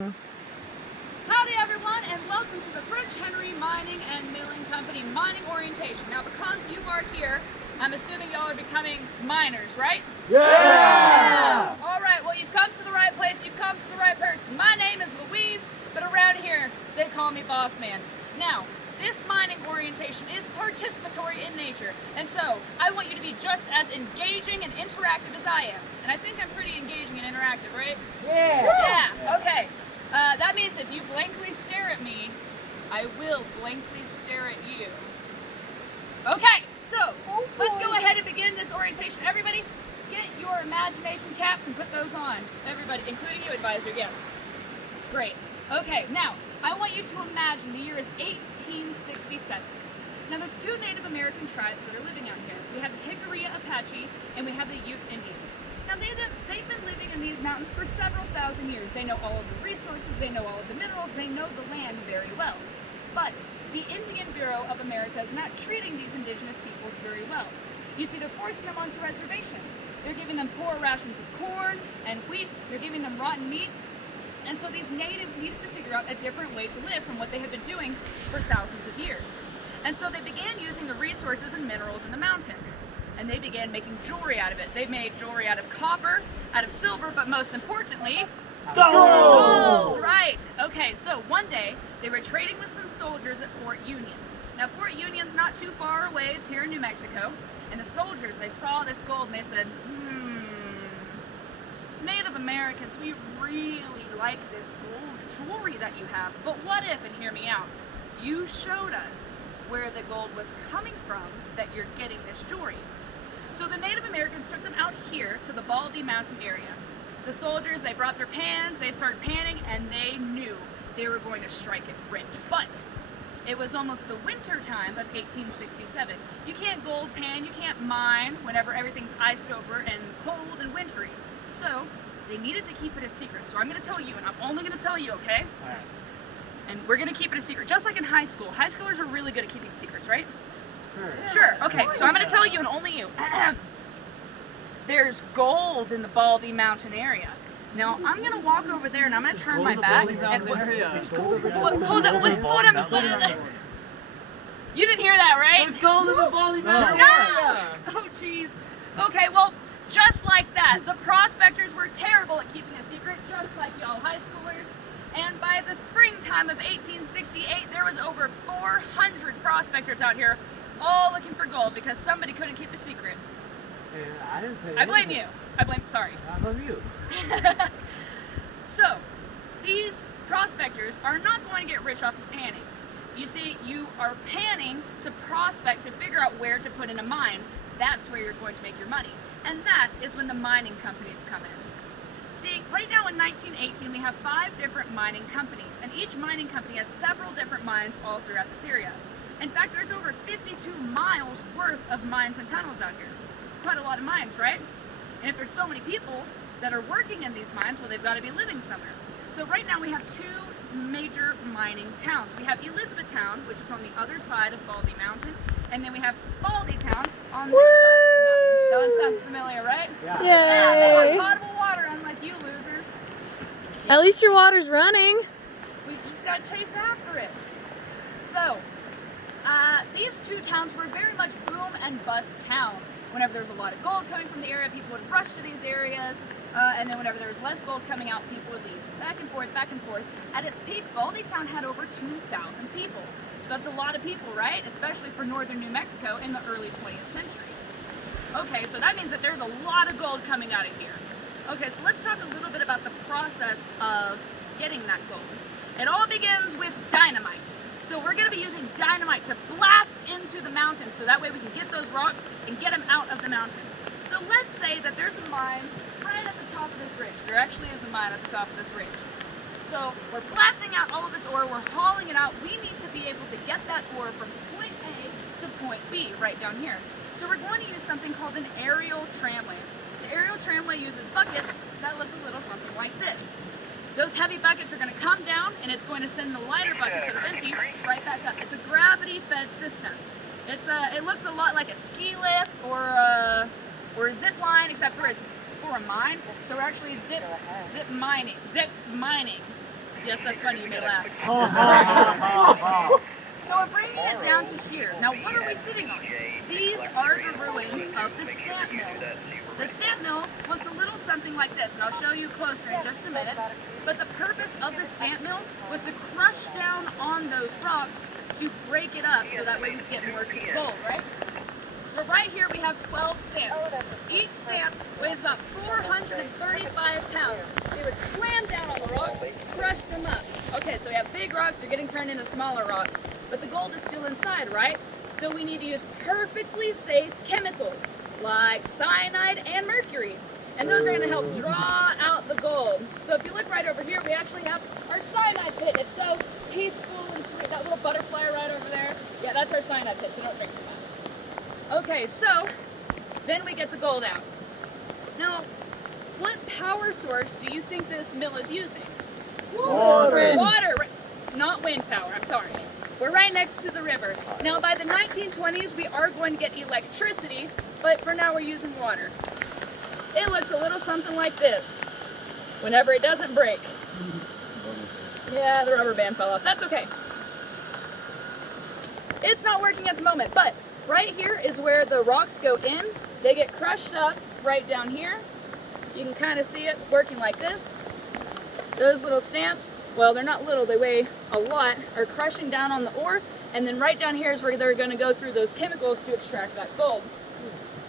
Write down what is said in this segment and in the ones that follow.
Howdy everyone, and welcome to the French Henry Mining and Milling Company Mining Orientation. Now because you are here, I'm assuming y'all are becoming miners, right? Yeah! Alright, well you've come to the right place, you've come to the right person. My name is Louise, but around here they call me Boss Man. Now, this mining orientation is participatory in nature, and so I want you to be just as engaging and interactive as I am. And I think I'm pretty engaging and interactive, right? Yeah, okay. That means if you blankly stare at me, I will blankly stare at you. Okay, so let's go ahead and begin this orientation. Everybody, get your imagination caps and put those on. Everybody, including you, advisor, yes. Great. Okay, now, I want you to imagine the year is 1867. Now, there's two Native American tribes that are living out here. We have the Hickory Apache and we have the Ute Indians. Now, they've been living in these mountains for several thousand years. They know all of the resources, they know all of the minerals, they know the land very well. But the Indian Bureau of America is not treating these indigenous peoples very well. You see, they're forcing them onto reservations. They're giving them poor rations of corn and wheat, they're giving them rotten meat. And so these natives needed to figure out a different way to live from what they had been doing for thousands of years. And so they began using the resources and minerals in the mountain. And they began making jewelry out of it. They made jewelry out of copper, out of silver, but most importantly, gold! Right. Okay, so one day they were trading with some soldiers at Fort Union. Now Fort Union's not too far away, it's here in New Mexico. And the soldiers, they saw this gold and they said, Native Americans, we really like this gold jewelry that you have, but what if, and hear me out, you showed us where the gold was coming from that you're getting this jewelry. So the Native Americans took them out here to the Baldy Mountain area. The soldiers, they brought their pans, they started panning, and they knew they were going to strike it rich. But it was almost the winter time of 1867. You can't gold pan, you can't mine whenever everything's iced over and cold and wintry. So they needed to keep it a secret. So I'm going to tell you, and I'm only going to tell you, okay? All right. And we're going to keep it a secret, just like in high school. High schoolers are really good at keeping secrets, right? Sure. Sure, okay, so I'm going to tell you and only you. There's gold in the Baldy Mountain area. Now, I'm going to walk over there and I'm going to turn my back. And hold on. You didn't hear that, right? There's gold in the Baldy Mountain area. Oh, jeez. Okay, well, just like that, the prospectors were terrible at keeping a secret, just like y'all high schoolers. And by the springtime of 1868, there was over 400 prospectors out here, all looking for gold because somebody couldn't keep a secret. I didn't say I blame you. I blame you. So, these prospectors are not going to get rich off of panning. You see, you are panning to prospect to figure out where to put in a mine. That's where you're going to make your money. And that is when the mining companies come in. See, right now in 1918, we have 5 different mining companies, and each mining company has several different mines all throughout this area. In fact, there's over 52 miles worth of mines and tunnels out here. Quite a lot of mines, right? And if there's so many people that are working in these mines, well, they've got to be living somewhere. So right now we have 2 major mining towns. We have Elizabethtown, which is on the other side of Baldy Mountain, and then we have Baldytown on this side of the mountain. That one sounds familiar, right? Yeah. Yeah, they Yay! have potable water, unlike you losers. At least your water's running. We've just got to chase after it. So, these 2 towns were very much boom and bust towns. Whenever there was a lot of gold coming from the area, people would rush to these areas, and then whenever there was less gold coming out, people would leave. Back and forth, back and forth. At its peak, Baldytown had over 2,000 people. So that's a lot of people, right? Especially for northern New Mexico in the early 20th century. Okay, so that means that there's a lot of gold coming out of here. Okay, so let's talk a little bit about the process of getting that gold. It all begins with dynamite. So we're going to be using dynamite to blast into the mountain so that way we can get those rocks and get them out of the mountain. So let's say that there's a mine right at the top of this ridge. There actually is a mine at the top of this ridge. So we're blasting out all of this ore, we're hauling it out. We need to be able to get that ore from point A to point B right down here. So we're going to use something called an aerial tramway. The aerial tramway uses buckets that look a little something like this. Those heavy buckets are going to come down and it's going to send the lighter buckets that are empty right back up. It's a gravity-fed system. It looks a lot like a ski lift or a zip line, except for it's for a mine. So we're actually zip mining. Yes, that's funny, you may laugh. So we're bringing it down to here. Now what are we sitting on? These are the ruins of the stamp mill. The stamp mill looks a little something like this, and I'll show you closer in just a minute. But the purpose of the stamp mill was to crush down on those rocks to break it up so that way we could get more to the gold, right? So right here we have 12 stamps. Each stamp weighs about 435 pounds. They would slam down on the rocks, crush them up. Okay, so we have big rocks, they're getting turned into smaller rocks. But the gold is still inside, right? So we need to use perfectly safe chemicals like cyanide and mercury. And those are going to help draw out the gold. So if you look right over here, we actually have our cyanide pit. It's so peaceful and sweet. That little butterfly right over there. Yeah, that's our cyanide pit, so don't drink from that. Okay, so then we get the gold out. Now, what power source do you think this mill is using? Water. Water, not wind power, I'm sorry. We're right next to the river. Now by the 1920s, we are going to get electricity, but for now we're using water. It looks a little something like this, whenever it doesn't break. Yeah, the rubber band fell off, that's okay. It's not working at the moment, but right here is where the rocks go in. They get crushed up right down here. You can kind of see it working like this. Those little stamps, well, they're not little, they weigh a lot, are crushing down on the ore, and then right down here is where they're going to go through those chemicals to extract that gold.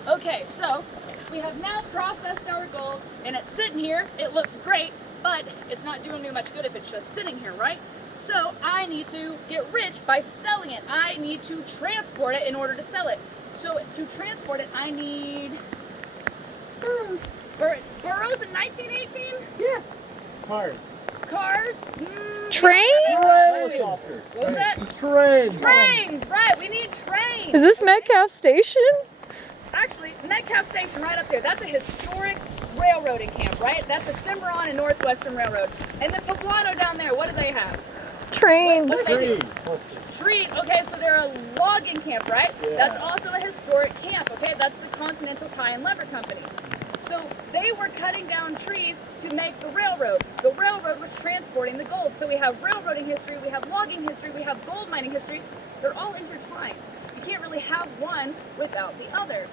Okay, so we have now processed our gold, and it's sitting here. It looks great, but it's not doing me much good if it's just sitting here, right? So I need to get rich by selling it. I need to transport it in order to sell it. So to transport it, I need burros. Burros in 1918? Yeah. Cars. Cars? Trains? What was that? Trains. Trains, right, we need trains. Is this Metcalf Station? Actually, Metcalf Station right up there, that's a historic railroading camp, right? That's the Cimarron and Northwestern Railroad. And the Poblano down there, what do they have? Trains. What do they do? Tree. Okay, so they're a logging camp, right? Yeah. That's also a historic camp, okay? That's the Continental Tie and Lever Company. So they were cutting down trees to make the railroad. The railroad was transporting the gold. So we have railroading history, we have logging history, we have gold mining history. They're all intertwined. You can't really have one without the other.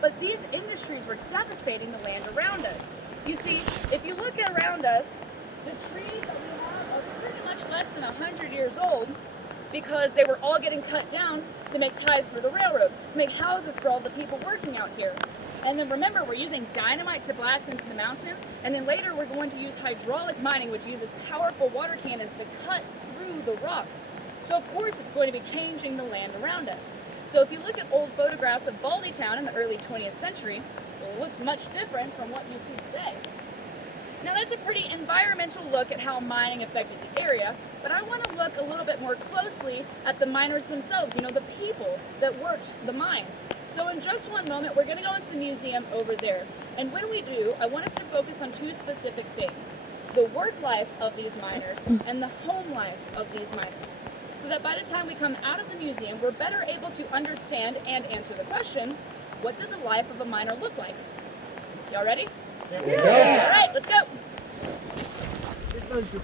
But these industries were devastating the land around us. You see, if you look around us, the trees that we have are pretty much less than 100 years old because they were all getting cut down to make ties for the railroad, to make houses for all the people working out here. And then remember, we're using dynamite to blast into the mountain, and then later we're going to use hydraulic mining, which uses powerful water cannons to cut through the rock. So of course it's going to be changing the land around us. So if you look at old photographs of Baldytown in the early 20th century, well, it looks much different from what you see today. Now that's a pretty environmental look at how mining affected the area, but I want to look a little bit more closely at the miners themselves, you know, the people that worked the mines. So in just one moment, we're going to go into the museum over there. And when we do, I want us to focus on two specific things: the work life of these miners and the home life of these miners. So that by the time we come out of the museum, we're better able to understand and answer the question, what did the life of a miner look like? Y'all ready? Yeah. All right, let's go. This one's your